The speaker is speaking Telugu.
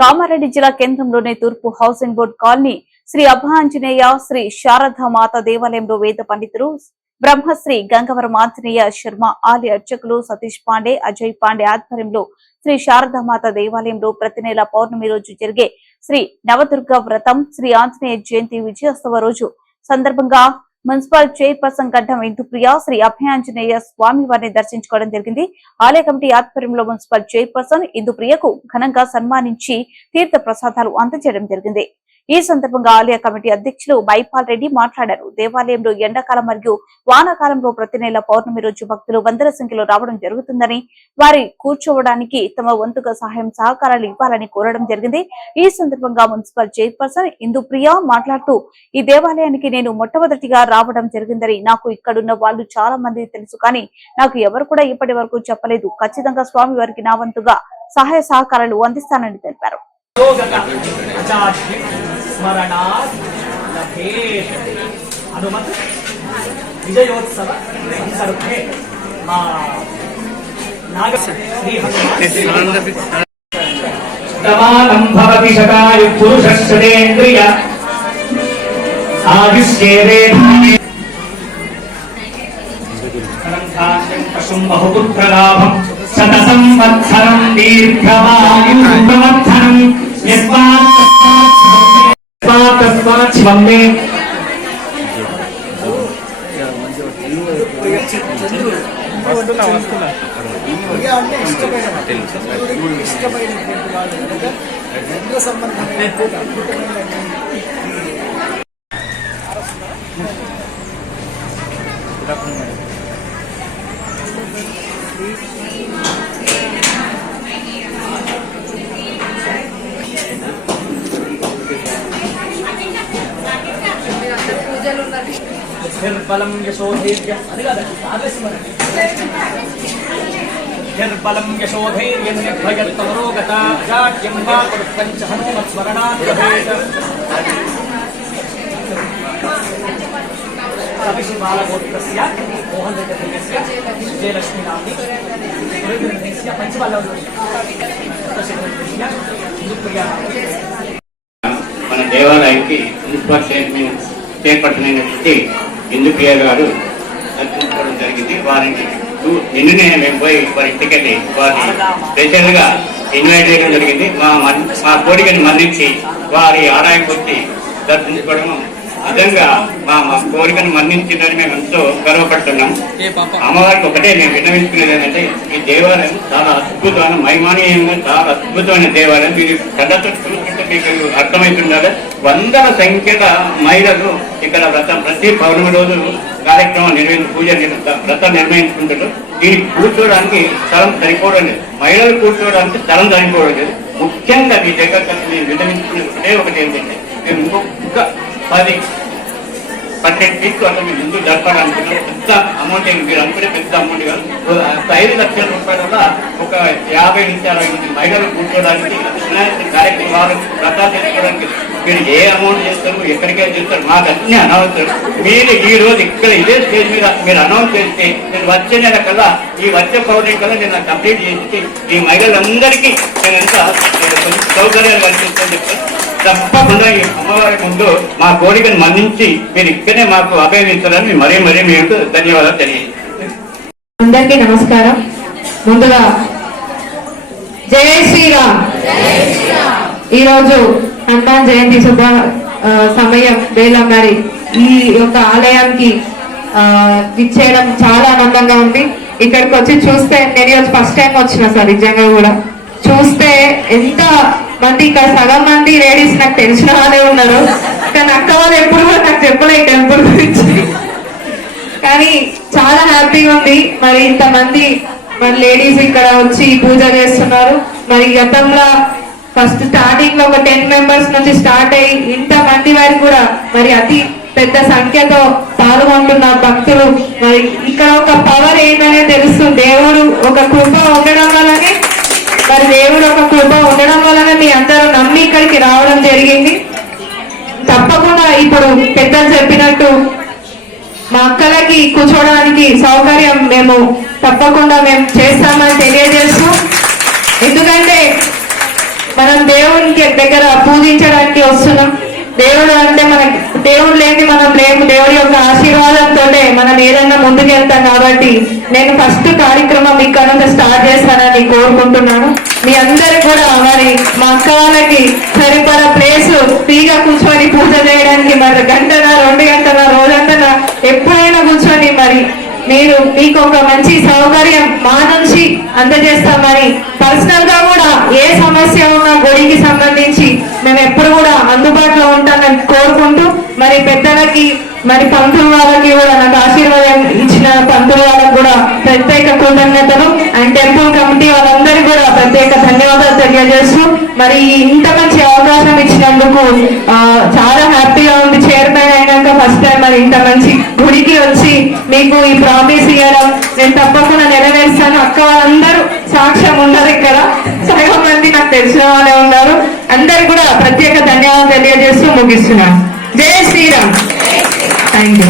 కామారెడ్డి జిల్లా కేంద్రంలోని తూర్పు housing board colony Sri Abhayanjaneya Sri Sharadamata దేవాలయంలో వేద పండితులు బ్రహ్మశ్రీ గంగవరం ఆంజనేయ శర్మ ఆలయ అర్చకులు సతీష్ పాండే అజయ్ పాండే ఆధ్వర్యంలో శ్రీ శారదామాత దేవాలయంలో ప్రతి నెల పౌర్ణమి రోజు జరిగే శ్రీ నవదుర్గ వ్రతం శ్రీ ఆంజనేయ జయంతి విజయోత్సవ రోజు సందర్భంగా మున్సిపల్ చైర్పర్సన్ గడ్డం ఇందుప్రియ శ్రీ అభయాంజనేయ స్వామి వారిని దర్శించుకోవడం జరిగింది. ఆలయ కమిటీ ఆధ్వర్యంలో మున్సిపల్ చైర్పర్సన్ ఇందుప్రియకు ఘనంగా సన్మానించి తీర్థ ప్రసాదాలు అందజేయడం జరిగింది. ఈ సందర్భంగా ఆలయ కమిటీ అధ్యక్షులు బైపాల్ రెడ్డి మాట్లాడారు. దేవాలయంలో ఎండాకాలం మరియు వానాకాలంలో ప్రతి నెల పౌర్ణమి రోజు భక్తులు వందల సంఖ్యలో రావడం జరుగుతుందని, వారి కూర్చోవడానికి తమ వంతుగా సహాయం సహకారాలు ఇవ్వాలని కోరడం జరిగింది. ఈ సందర్భంగా మున్సిపల్ చైర్పర్సన్ ఇందుప్రియ మాట్లాడుతూ, ఈ దేవాలయానికి నేను మొట్టమొదటిగా రావడం జరిగిందని, నాకు ఇక్కడున్న వాళ్ళు చాలా మంది తెలుసు, కానీ నాకు ఎవరు కూడా ఇప్పటి వరకు చెప్పలేదు. ఖచ్చితంగా స్వామి వారికి నా వంతుగా సహాయ సహకారాలు అందిస్తానని తెలిపారు. విజయోత్సవ సందర్భే మా భవతి శతాయు పురుషేంద్రియ ఆయుష్యేంద్రియ పశుం బహుపుత్రలాభం శత సంవత్సరం దీర్ఘమాయు ప్రవర్ధనం నిర్బలం యశోధైర్యం అది కాదండి, నిర్బలం యశోధైర్యం నిర్భయత్వరోగత అజాడ్యం వా కురుత్వంచ హనుమత్స్మరణాత్ భవేత్. అభిషేకాలగోత్రస్య మోహన్ రెడ్డి విజయలక్ష్మీ నామ్ని మన దేవాలయానికి మున్సిపల్ చైర్పర్సన్ అయినటువంటి ఇందుప్రియ గారు దర్శించుకోవడం జరిగింది. వారిని నిన్ననే మేము పోయి వారి ఇంటికి వెళ్ళి వారిని స్పెషల్ గా ఇన్వైట్ చేయడం జరిగింది. మా కోరికను మన్నించి వారి ఆదాయం కొట్టి దర్శించుకోవడం నిజంగా మా కోరికను మన్నించిందని మేము ఎంతో గర్వపడుతున్నాం. అమ్మవారికి ఒకటే మేము విన్నవించుకునేది ఏంటంటే, ఈ దేవాలయం చాలా అద్భుతమైన మైమానీయంగా చాలా అద్భుతమైన దేవాలయం. మీరు కళ్ళతో చూస్తుంటే మీకు అర్థమవుతుండాలి. వందల సంఖ్యల మహిళలు ఇక్కడ వ్రతం ప్రతి పౌర్ణమి రోజు కార్యక్రమం పూజ వ్రతం నిర్వహించుకుంటారు. దీనికి కూర్చోవడానికి స్థలం సరిపోవడం లేదు, మహిళలు కూర్చోవడానికి స్థలం సరిపోవడం లేదు. ముఖ్యంగా మీ దగ్గర నేను విన్నవించుకునే ఒకటి ఏంటంటే, మేము ఇంకొక 10% ఫీజు అంటే మీరు ముందు జరపాలనుకున్నారు. పెద్ద అమౌంట్ ఏంటి మీరు అనుకునే పెద్ద అమౌంట్ కాదు. 5 లక్షల రూపాయల వల్ల ఒక 50 నుంచి 60 మంది మహిళలు కూర్చోడానికి కార్యక్రమాలు వ్రతాలు చేసుకోవడానికి మీరు ఏ అమౌంట్ చేస్తారు, ఎక్కడికే చేస్తారు మాకు అన్ని అనవసరం. మీరు ఈ రోజు ఇక్కడ ఇదే స్టేజ్ మీద మీరు అనౌన్స్ చేస్తే నేను వచ్చే నెల కల్లా ఈ వచ్చే పౌర్ణమి కల్లా నేను కంప్లీట్ చేసి ఈ మహిళలందరికీ నేను ఎంత సౌకర్యాలు కల్పిస్తాను చెప్తాను. తప్పకుండా ఈ అమ్మవారి ముందు మా కోరికను మన్నించి మీరు ఇక్కడే మాకు అభయమిస్తారని మరీ మీకు ధన్యవాదాలు తెలియజేస్తాను. అందరికీ నమస్కారం. ముందుగా జై శ్రీరామ్. ఈరోజు హనుమాన్ జయంతి శుభ సమయం వేళ మరి ఈ యొక్క ఆలయానికి విచ్చేయడం చాలా ఆనందంగా ఉంది. ఇక్కడికి వచ్చి చూస్తే నేను ఫస్ట్ టైం వచ్చిన సార్, నిజంగా కూడా చూస్తే ఎంత మంది ఇక్కడ సగం మంది లేడీస్ నాకు తెలిసిన వాళ్ళే ఉన్నారు, కానీ అక్క వాళ్ళు ఎప్పుడు కూడా నాకు చెప్పలే ఈ టెంపుల్ గురించి. కానీ చాలా హ్యాపీగా ఉంది. మరి ఇంతమంది మరి లేడీస్ ఇక్కడ వచ్చి పూజ చేస్తున్నారు. మరి గతంలో ఫస్ట్ స్టార్టింగ్ లో ఒక 10 మెంబర్స్ నుంచి స్టార్ట్ అయ్యి ఇంతమంది వారికి కూడా మరి అతి పెద్ద సంఖ్యతో పాల్గొంటున్న భక్తులు. మరి ఇక్కడ ఒక పవర్ ఏంటనే తెలుస్తుంది. దేవుడు ఒక కృప ఉండడం వల్లనే మరి దేవుడు ఒక కృప ఉండడం వలన మీ అందరూ నమ్మి ఇక్కడికి రావడం జరిగింది. తప్పకుండా ఇప్పుడు పెద్దలు చెప్పినట్టు మా అక్కలకి కూర్చోవడానికి సౌకర్యం మేము తప్పకుండా చేస్తామని తెలియజేస్తూ, ఎందుకంటే మనం దేవుని దేవునికి దగ్గర పూజించడానికి వస్తున్నాం. దేవుడు అంటే దేవుడు లేని మనం లేము. దేవుడి యొక్క ఆశీర్వాదంతో మనం ఏదైనా ముందుకెళ్తాం. కాబట్టి నేను ఫస్ట్ కార్యక్రమం ఇక్కడ స్టార్ట్ చేస్తానని కోరుకుంటున్నాను. మీ అందరు కూడా మరి మా అక్క వాళ్ళకి సరిపడా ప్లేస్ ఫ్రీగా కూర్చొని పూజ చేయడానికి మరి గంటన 2 గంటల రోజంతా ఎప్పుడైనా కూర్చొని మరి నేను మీకు ఒక మంచి సౌకర్యం మా నుంచి అందజేస్తామని పర్సనల్ గా కూడా ఏ సమస్య ఉన్నా గుడికి సంబంధించి మేము ఎప్పుడు కూడా అందుబాటులో ఉంటామని కోరుకుంటూ మరి పెద్దలకి మరి పంతులు వాళ్ళకి కూడా నాకు ఆశీర్వాదం ఇచ్చిన పంతులు వాళ్ళకి కూడా ప్రత్యేక కృతజ్ఞతలు అండ్ టెంపుల్ కమిటీ వాళ్ళందరికీ కూడా ప్రత్యేక ధన్యవాదాలు తెలియజేస్తూ మరి ఇంత మంచి అవకాశం ఇచ్చినందుకు చాలా హ్యాపీగా ఉంది. చైర్మన్ అయినాక ఫస్ట్ టైం మరి ఇంత మంచి గుడికి వచ్చి మీకు ఈ ప్రామిస్ ఇవ్వడం నేను తప్పకుండా నెరవేరుస్తాను. అక్క వాళ్ళందరూ సాక్ష్యం ఉన్నారు. ఇక్కడ సగం మంది నాకు తెలిసిన వాళ్ళే ఉన్నారు. అందరు కూడా ప్రత్యేక ధన్యవాదాలు తెలియజేస్తూ ముగిస్తున్నాను. జై శ్రీరామ్. Thank you.